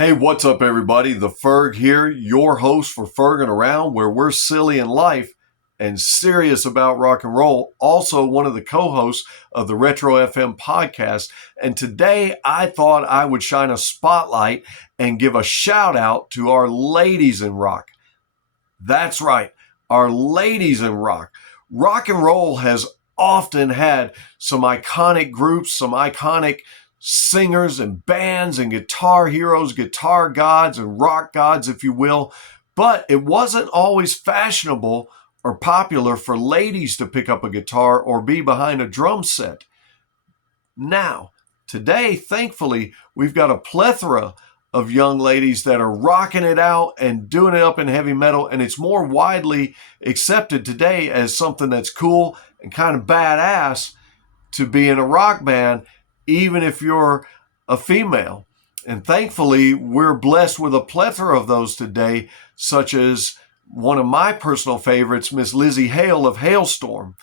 Hey, what's up, everybody? The Ferg here, your host for Fergin' Around, where we're silly in life and serious about rock and roll. Also, one of the co-hosts of the Retro FM podcast. And today, I thought I would shine a spotlight and give a shout out to our ladies in rock. That's right, our ladies in rock. Rock and roll has often had some iconic groups, some iconic singers and bands and guitar heroes, guitar gods and rock gods, if you will. But it wasn't always fashionable or popular for ladies to pick up a guitar or be behind a drum set. Now, today, thankfully, we've got a plethora of young ladies that are rocking it out and doing it up in heavy metal, and it's more widely accepted today as something that's cool and kind of badass to be in a rock band, even if you're a female. And thankfully, we're blessed with a plethora of those today, such as one of my personal favorites, Miss Lzzy Hale of Halestorm.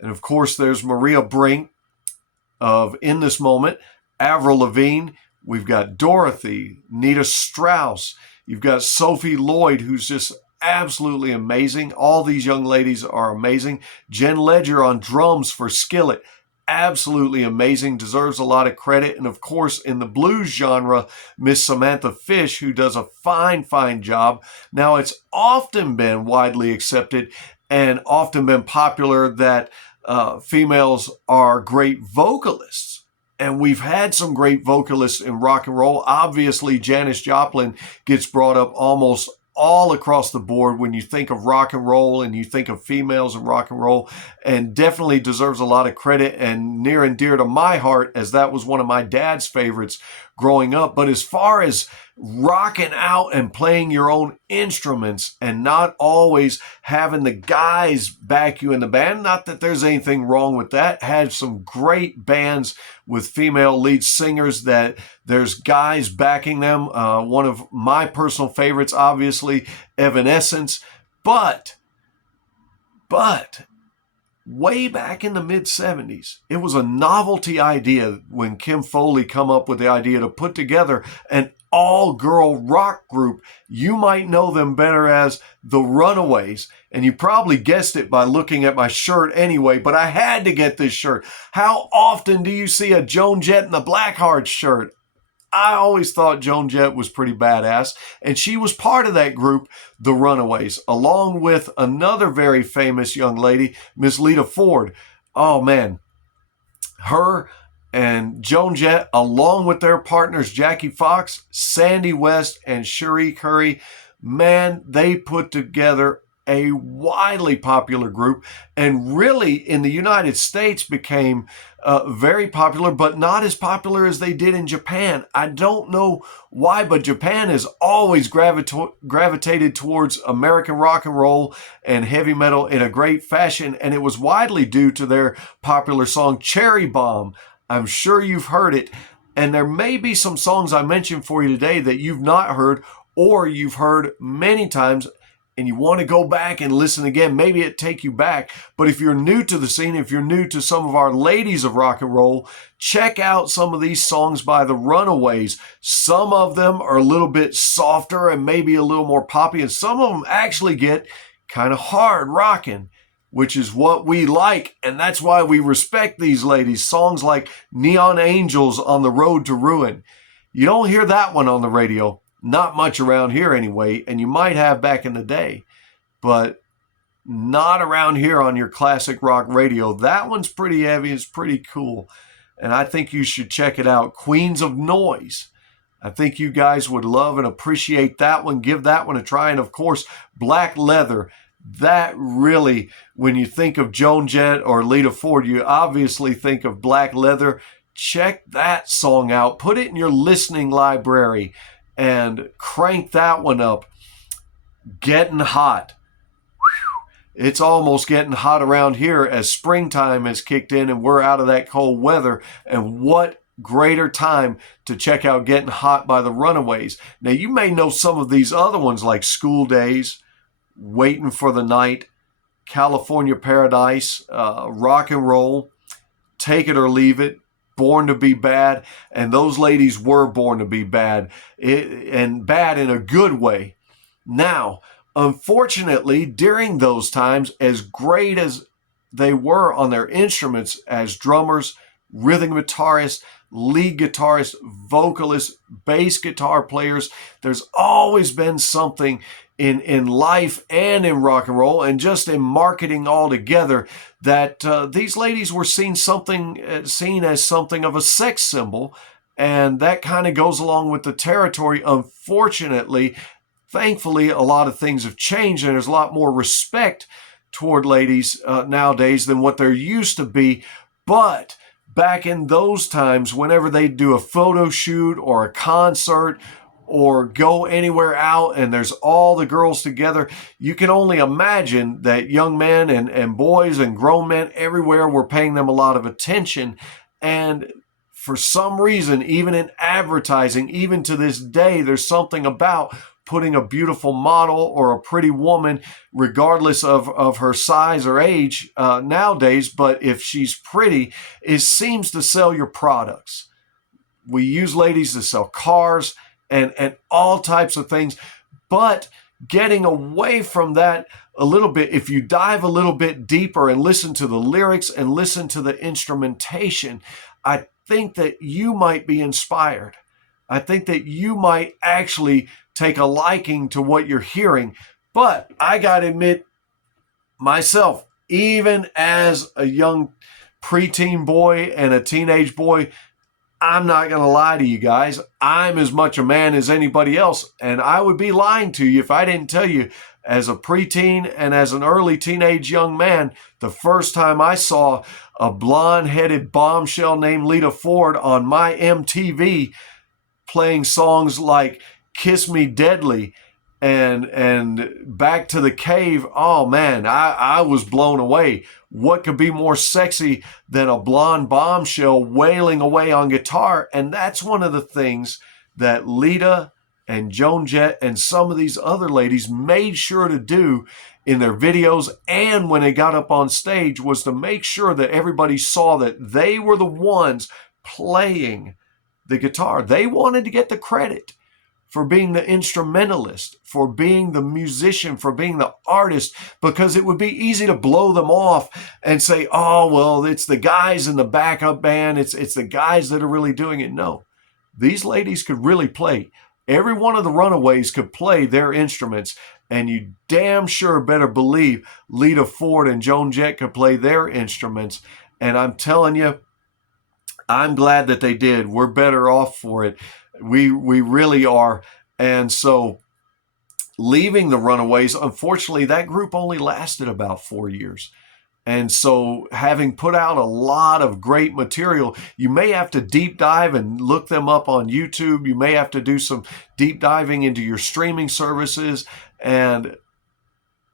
And of course, there's Maria Brink of In This Moment, Avril Lavigne. We've got Dorothy, Nita Strauss. You've got Sophie Lloyd, who's just absolutely amazing. All these young ladies are amazing. Jen Ledger on drums for Skillet. Absolutely amazing, deserves a lot of credit. And of course, in the blues genre, Miss Samantha Fish, who does a fine job. Now, it's often been widely accepted and often been popular that females are great vocalists. And we've had some great vocalists in rock and roll. Obviously, Janis Joplin gets brought up almost all across the board when you think of rock and roll and you think of females in rock and roll, and definitely deserves a lot of credit and near and dear to my heart, as that was one of my dad's favorites growing up. But as far as rocking out and playing your own instruments and not always having the guys back you in the band, not that there's anything wrong with that. Had some great bands with female lead singers that there's guys backing them. One of my personal favorites, obviously, Evanescence. But way back in the mid-'70s, it was a novelty idea when Kim Foley come up with the idea to put together an all-girl rock group. You might know them better as the Runaways, and you probably guessed it by looking at my shirt anyway, but I had to get this shirt. How often do you see a Joan Jett and the Blackhearts shirt? I always thought Joan Jett was pretty badass, and she was part of that group, the Runaways, along with another very famous young lady, Miss Lita Ford. Oh man, her and Joan Jett, along with their partners Jackie Fox, Sandy West, and Cherie Currie, man, they put together a widely popular group, and really in the United States became very popular, but not as popular as they did in Japan. I don't know why, but Japan has always gravitated towards American rock and roll and heavy metal in a great fashion, and it was widely due to their popular song Cherry Bomb. I'm sure you've heard it, and there may be some songs I mentioned for you today that you've not heard or you've heard many times and you want to go back and listen again. Maybe it take you back. But if you're new to the scene, if you're new to some of our ladies of rock and roll, check out some of these songs by the Runaways. Some of them are a little bit softer and maybe a little more poppy, and some of them actually get kind of hard rocking, which is what we like, and that's why we respect these ladies. Songs like Neon Angels on the Road to Ruin. You don't hear that one on the radio. Not much around here anyway, and you might have back in the day, but not around here on your classic rock radio. That one's pretty heavy. It's pretty cool, and I think you should check it out. Queens of Noise. I think you guys would love and appreciate that one. Give that one a try. And of course, Black Leather. That really, when you think of Joan Jett or Lita Ford, you obviously think of Black Leather. Check that song out. Put it in your listening library and crank that one up. Getting Hot. It's almost getting hot around here as springtime has kicked in and we're out of that cold weather. And what greater time to check out Getting Hot by the Runaways. Now, you may know some of these other ones like School Days, Waiting for the Night, California Paradise, Rock and Roll, Take It or Leave It, born to be bad, and those ladies were born to be bad, and bad in a good way. Now, unfortunately, during those times, as great as they were on their instruments as drummers, rhythm guitarists, lead guitarists, vocalists, bass guitar players, there's always been something in life and in rock and roll and just in marketing altogether that these ladies were seen as something of a sex symbol, and that kind of goes along with the territory. Unfortunately, thankfully, a lot of things have changed, and there's a lot more respect toward ladies nowadays than what there used to be. But back in those times, whenever they'd do a photo shoot or a concert or go anywhere out and there's all the girls together, you can only imagine that young men and boys and grown men everywhere were paying them a lot of attention. And for some reason, even in advertising, even to this day, there's something about putting a beautiful model or a pretty woman, regardless of her size or age nowadays, but if she's pretty, it seems to sell your products. We use ladies to sell cars and all types of things, but getting away from that a little bit, if you dive a little bit deeper and listen to the lyrics and listen to the instrumentation, I think that you might be inspired. I think that you might actually take a liking to what you're hearing. But I got to admit, myself, even as a young preteen boy and a teenage boy, I'm not going to lie to you guys. I'm as much a man as anybody else. And I would be lying to you if I didn't tell you, as a preteen and as an early teenage young man, the first time I saw a blonde-headed bombshell named Lita Ford on my MTV playing songs like Kiss Me Deadly and Back to the Cave, oh man, I was blown away. What could be more sexy than a blonde bombshell wailing away on guitar? And that's one of the things that Lita and Joan Jett and some of these other ladies made sure to do in their videos and when they got up on stage, was to make sure that everybody saw that they were the ones playing the guitar. They wanted to get the credit for being the instrumentalist, for being the musician, for being the artist, because it would be easy to blow them off and say, oh, well, it's the guys in the backup band. It's the guys that are really doing it. No, these ladies could really play. Every one of the Runaways could play their instruments, and you damn sure better believe Lita Ford and Joan Jett could play their instruments. And I'm telling you, I'm glad that they did. We're better off for it. We really are. And so leaving the Runaways, unfortunately, that group only lasted about 4 years. And so having put out a lot of great material, you may have to deep dive and look them up on YouTube. You may have to do some deep diving into your streaming services and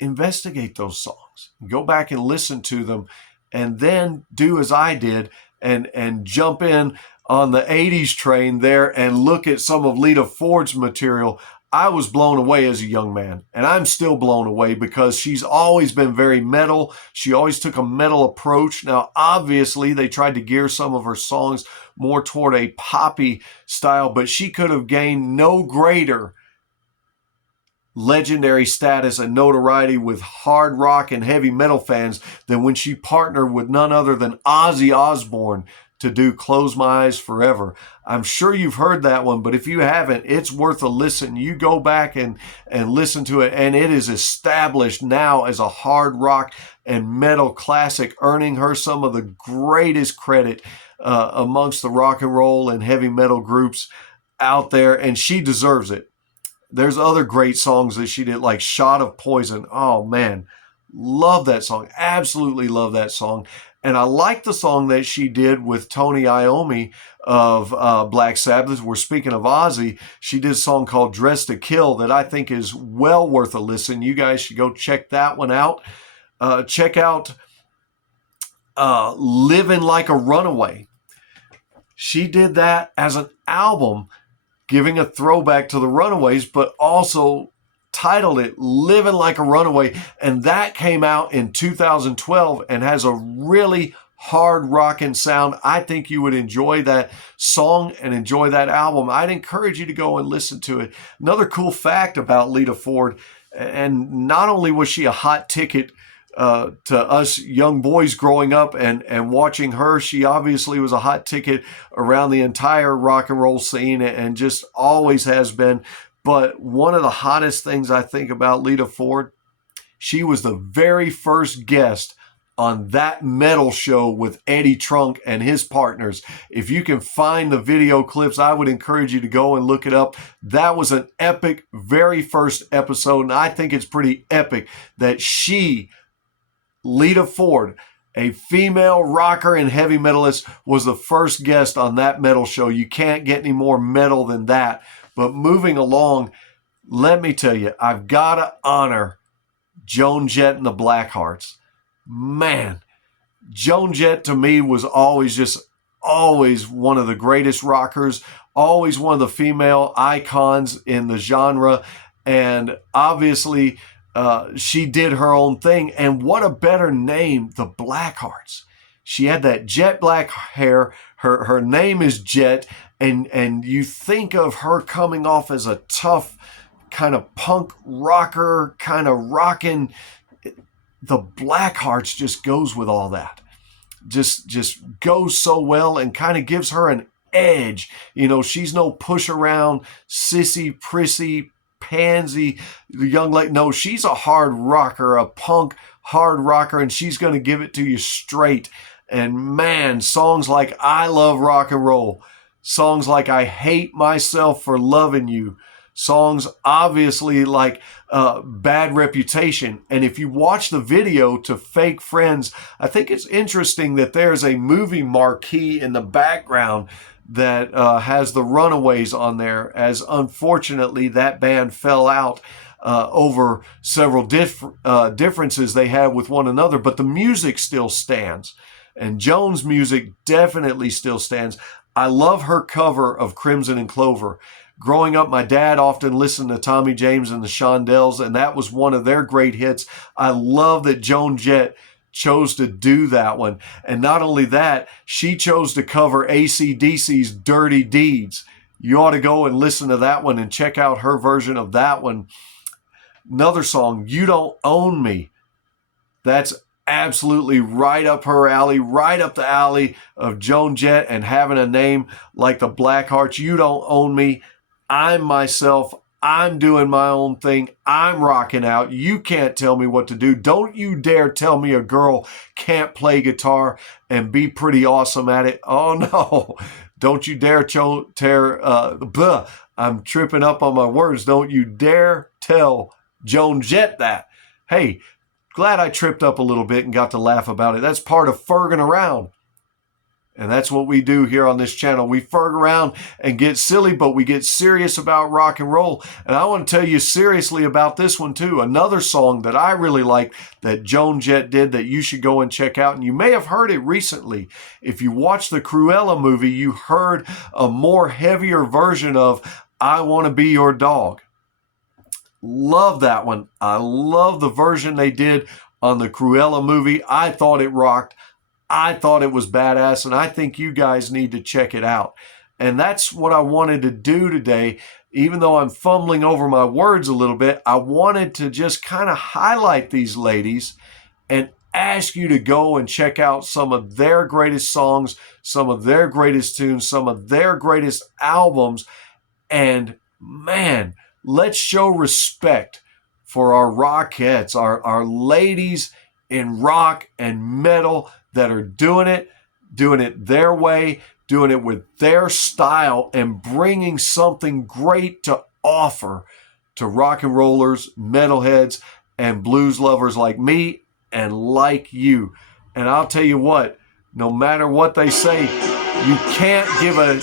investigate those songs. Go back and listen to them, and then do as I did and jump in on the 80s train there and look at some of Lita Ford's material. I was blown away as a young man, and I'm still blown away because she's always been very metal. She always took a metal approach. Now, obviously, they tried to gear some of her songs more toward a poppy style, but she could have gained no greater legendary status and notoriety with hard rock and heavy metal fans than when she partnered with none other than Ozzy Osbourne to do Close My Eyes Forever. I'm sure you've heard that one, but if you haven't, it's worth a listen. You go back and listen to it, and it is established now as a hard rock and metal classic, earning her some of the greatest credit amongst the rock and roll and heavy metal groups out there, and she deserves it. There's other great songs that she did, like Shot of Poison. Oh, man, love that song. Absolutely love that song. And I like the song that she did with Tony Iommi of Black Sabbath. We're speaking of Ozzy. She did a song called Dressed to Kill that I think is well worth a listen. You guys should go check that one out. Check out Living Like a Runaway. She did that as an album, giving a throwback to the Runaways, but also titled it Living Like a Runaway. And that came out in 2012 and has a really hard rocking sound. I think you would enjoy that song and enjoy that album. I'd encourage you to go and listen to it. Another cool fact about Lita Ford, and not only was she a hot ticket to us young boys growing up and watching her, she obviously was a hot ticket around the entire rock and roll scene and just always has been. But one of the hottest things I think about Lita Ford, she was the very first guest on That Metal Show with Eddie Trunk and his partners. If you can find the video clips, I would encourage you to go and look it up. That was an epic, very first episode, and I think it's pretty epic that Lita Ford, a female rocker and heavy metalist, was the first guest on That Metal Show. You can't get any more metal than that. But moving along, let me tell you, I've got to honor Joan Jett and the Blackhearts. Man, Joan Jett to me was always one of the greatest rockers, always one of the female icons in the genre. And obviously, she did her own thing. And what a better name, the Blackhearts. She had that jet black hair. Her name is Jet. And you think of her coming off as a tough kind of punk rocker, kind of rocking. The Blackhearts just goes with all that. Just goes so well and kind of gives her an edge. You know, she's no push around, sissy, prissy, pansy, the young lady. No, she's a hard rocker, a punk hard rocker, and she's going to give it to you straight. And man, songs like I Love Rock and Roll, songs like I Hate Myself for Loving You, songs obviously like Bad Reputation. And if you watch the video to Fake Friends, I think it's interesting that there's a movie marquee in the background that has the Runaways on there, as unfortunately that band fell out over several differences they had with one another, but the music still stands. And Joan's music definitely still stands. I love her cover of Crimson and Clover. Growing up, my dad often listened to Tommy James and the Shondells, and that was one of their great hits. I love that Joan Jett chose to do that one. And not only that, she chose to cover AC/DC's Dirty Deeds. You ought to go and listen to that one and check out her version of that one. Another song, You Don't Own Me. That's absolutely right up her alley, right up the alley of Joan Jett and having a name like the Blackhearts. You Don't Own Me. I'm myself. I'm doing my own thing. I'm rocking out. You can't tell me what to do. Don't you dare tell me a girl can't play guitar and be pretty awesome at it. Oh no. Don't you dare I'm tripping up on my words. Don't you dare tell Joan Jett that. Hey, glad I tripped up a little bit and got to laugh about it. That's part of ferging around. And that's what we do here on this channel. We ferg around and get silly, but we get serious about rock and roll. And I want to tell you seriously about this one too. Another song that I really like that Joan Jett did that you should go and check out. And you may have heard it recently. If you watched the Cruella movie, you heard a more heavier version of I Want to Be Your Dog. Love that one. I love the version they did on the Cruella movie. I thought it rocked. I thought it was badass, and I think you guys need to check it out. And that's what I wanted to do today. Even though I'm fumbling over my words a little bit, I wanted to just kind of highlight these ladies and ask you to go and check out some of their greatest songs, some of their greatest tunes, some of their greatest albums. And man, let's show respect for our rockettes, our ladies in rock and metal that are doing it their way, doing it with their style, and bringing something great to offer to rock and rollers, metalheads, and blues lovers like me and like you. And I'll tell you what, no matter what they say, you can't give a...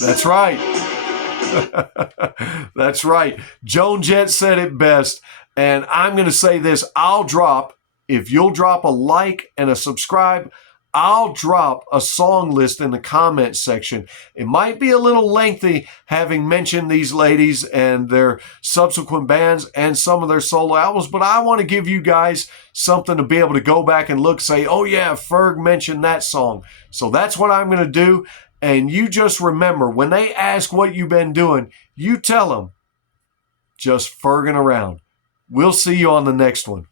That's right. That's right. Joan Jett said it best. And I'm going to say this. If you'll drop a like and a subscribe, I'll drop a song list in the comment section. It might be a little lengthy, having mentioned these ladies and their subsequent bands and some of their solo albums, but I want to give you guys something to be able to go back and look, say, oh yeah, Ferg mentioned that song. So that's what I'm going to do. And you just remember, when they ask what you've been doing, you tell them, just Ferging around. We'll see you on the next one.